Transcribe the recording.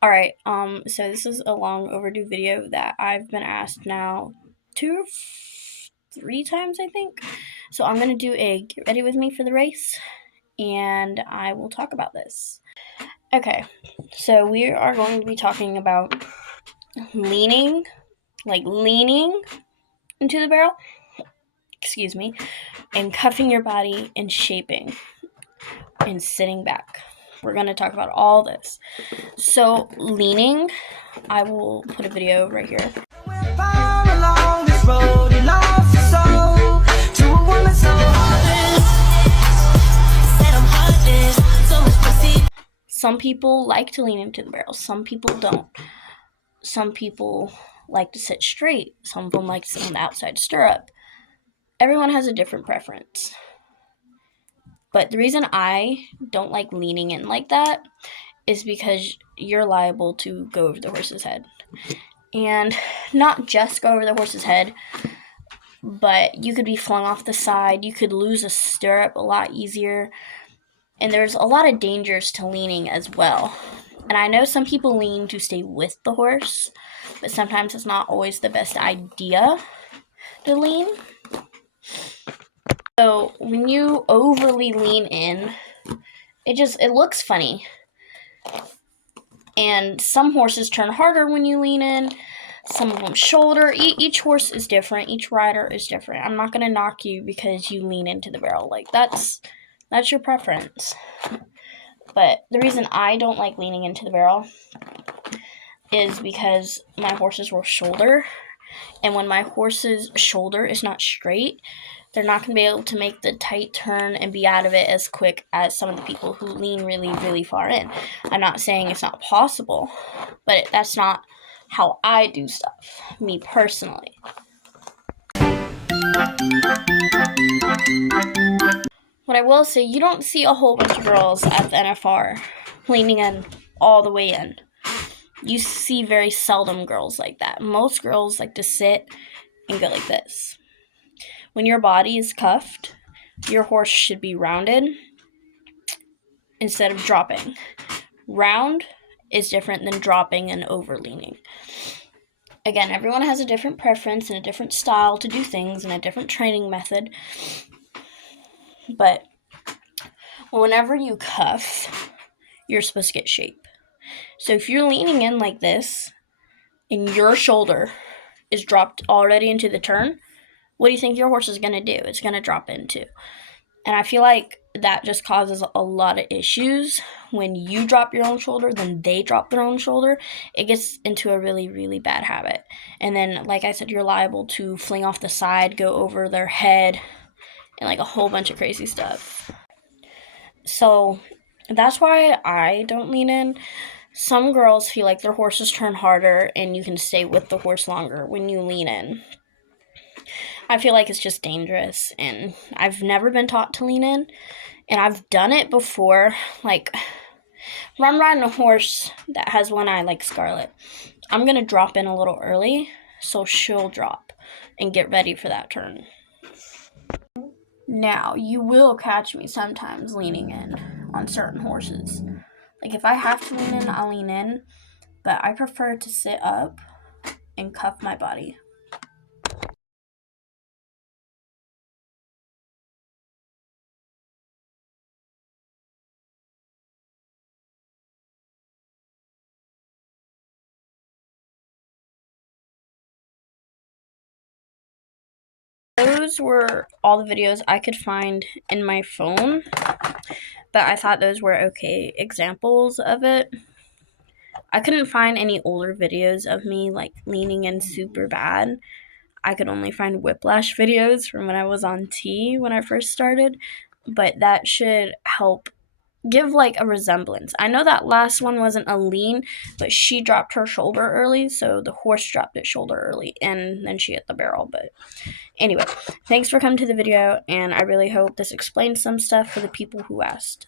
Alright, so this is a long overdue video that I've been asked now 3 times, I think. So I'm gonna do a get ready with me for the race, and I will talk about this. Okay, so we are going to be talking about leaning, like leaning into the barrel, excuse me, and cuffing your body and shaping and sitting back. We're going to talk about all this. So leaning, I will put a video right here. Some people like to lean into the barrel. Some people don't. Some people like to sit straight. Some of them like to sit on the outside stirrup. Everyone has a different preference. But the reason I don't like leaning in like that is because you're liable to go over the horse's head. And not just go over the horse's head, but you could be flung off the side. You could lose a stirrup a lot easier. And there's a lot of dangers to leaning as well. And I know some people lean to stay with the horse, but sometimes it's not always the best idea to lean. So when you overly lean in, it looks funny. And some horses turn harder when you lean in. Some of them shoulder. Each horse is different. Each rider is different. I'm not going to knock you because you lean into the barrel. Like, that's your preference. But the reason I don't like leaning into the barrel is because my horses will shoulder. And when my horse's shoulder is not straight, they're not going to be able to make the tight turn and be out of it as quick as some of the people who lean really, really far in. I'm not saying it's not possible, but that's not how I do stuff, me personally. What I will say, you don't see a whole bunch of girls at the NFR leaning in all the way in. You see very seldom girls like that. Most girls like to sit and go like this. When your body is cuffed, your horse should be rounded instead of dropping. Round is different than dropping and overleaning. Again, everyone has a different preference and a different style to do things and a different training method. But whenever you cuff, you're supposed to get shape. So if you're leaning in like this and your shoulder is dropped already into the turn, what do you think your horse is going to do? It's going to drop into. And I feel like that just causes a lot of issues. When you drop your own shoulder, then they drop their own shoulder. It gets into a really, really bad habit. And then, like I said, you're liable to fling off the side, go over their head, and like a whole bunch of crazy stuff. So that's why I don't lean in. Some girls feel like their horses turn harder and you can stay with the horse longer when you lean in. I feel like it's just dangerous, and I've never been taught to lean in, and I've done it before. Like, when I'm riding a horse that has one eye like Scarlet, I'm going to drop in a little early so she'll drop and get ready for that turn. Now, you will catch me sometimes leaning in on certain horses. Like, if I have to lean in, I'll lean in, but I prefer to sit up and cuff my body. Those were all the videos I could find in my phone, but I thought those were okay examples of it. I couldn't find any older videos of me like leaning in super bad. I could only find whiplash videos from when I was on T when I first started, but that should help give like a resemblance. I know that last one wasn't a lean, but she dropped her shoulder early, so the horse dropped its shoulder early, and then she hit the barrel. But anyway, thanks for coming to the video, and I really hope this explains some stuff for the people who asked.